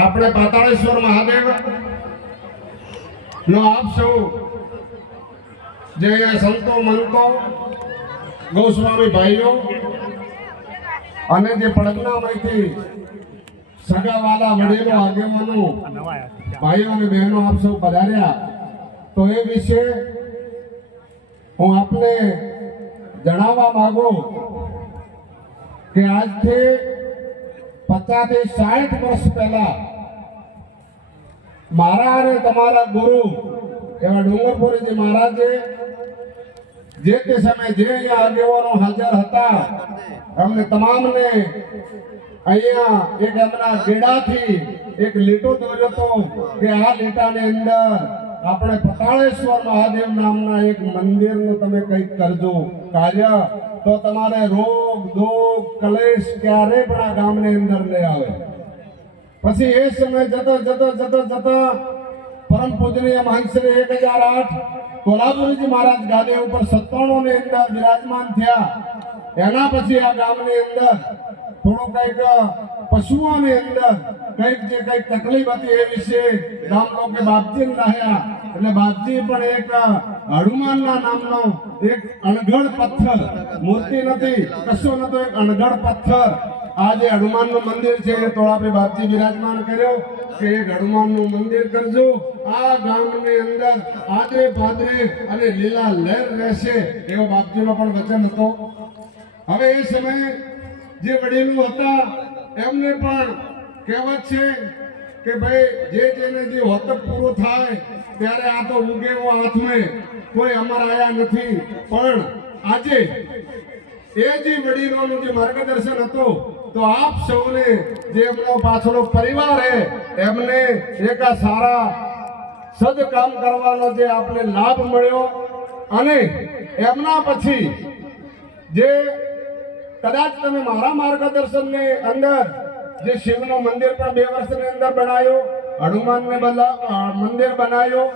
આપણે પાતાળેશ્વર મહાદેવ નો આપ સૌ જે સંતો મંતો ગૌસ્વામી ભાઈઓ અને જે પડકનામાંથી સગાવાલા વડીલો આગેવાનો, ભાઈઓ અને બહેનો આપ સૌ પધાર્યા, તો એ વિશે હું આપને જણાવવા માંગુ કે આજથી પચાસથી સાઠ વર્ષ પહેલા મારા અને તમારા ગુરુ, એવા ડુંગરપુરીજી મહારાજે જે તે સમયે જે અહીંયા આગેવાનો હાજર હતા, અમને તમામને અહીંયા એક એમના ગેડાથી એક લીટો દોર્યો હતો કે આ લીટાની અંદર આપણે પતાળેશ્વર મહાદેવ નામના એક મંદિરનું તમે કંઈક કરજો. કાર્ય, તો તમારે રોગ દોગ કલેશ ક્યારે પણ આ ગામની અંદર લઈ આવે. પછી એ સમય જતા જતો જતો જતા પરમ પૂજનીય મહાનશ્રી એક હજાર આઠ કોલ્હાપુરીજી મહારાજ ગાદી ઉપર સત્તાણું ની અંદર બિરાજમાન થયા. એના પછી આ ગામની અંદર થોડું કંઈક પશુઓની અંદર કંઈક જે કંઈક તકલીફ હતી એ વિશે ગામ લોકો બાપજી રહ્યા. એટલે બાપજી પણ એક હનુમાનના નામનો એક અણઘડ પથ્થર. મૂર્તિ નથી, કશું નતો એક અણઘડ પથ્થર. આ જે હનુમાનનું મંદિર છે એ તોળાપી બાપજી બિરાજમાન કર્યો કે એક હનુમાનનું મંદિર કરજો. આ ગામની અંદર આદરે પાદરે અને લીલા લહેર રહેશે એવો બાપજીનો પણ વચન હતો. હવે એ સમયે જે વડીલો હતા, એમને પણ કહેવત છે કે ભાઈ, જે જેને જે હોતક પૂરો થાય, ત્યારે આ તો ઉગેવો હાથમાં. કોઈ અમર આયા નથી. પણ આજે એ જે વડીલોનું જે માર્ગદર્શન હતું તો આપ સૌને જે એમનો પાછળનો પરિવાર હે એમને એક આ સારા સદ કામ કરવાનો જે આપણે લાભ મળ્યો અને એમના પછી જે કદાચ તમે મારા માર્ગદર્શનની અંદર જે શિવનું મંદિર પણ બે વર્ષની અંદર બનાવ્યો હનુમાનને બદલા મંદિર બનાવ્યો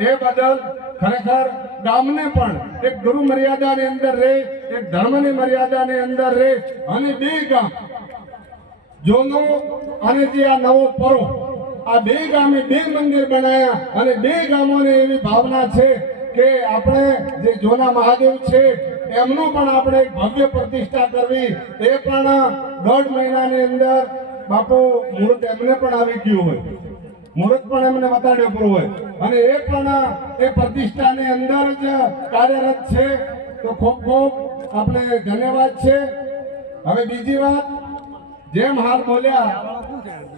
એ બદલ ખરેખર ગામને પણ એક ગુરુ મર્યાદાની અંદર રહે એક ધર્મની મર્યાદાની અંદર રહે અને બે ગામ જોનો અને જે આ નવો પરો આ બે ગામે બે મંદિર બનાયા અને બે ગામોને એવી ભાવના છે કે આપણે જે જોના મહાદેવ છે, એમનું પણ આપણે ભવ્ય પ્રતિષ્ઠા કરવી. એ પણ દોઢ મહિનાની અંદર બાપુ મુહૂર્ત એમને પણ આવી ગયું હોય. મુહૂર્ત પણ એમને બતાડ્યો પૂરું હોય. અને એ પણ એ પ્રતિષ્ઠાની અંદર જ કાર્યરત છે. તો ખૂબ ખૂબ આપણે ધન્યવાદ છે. હવે બીજી વાત જેમ હાલ બોલ્યા.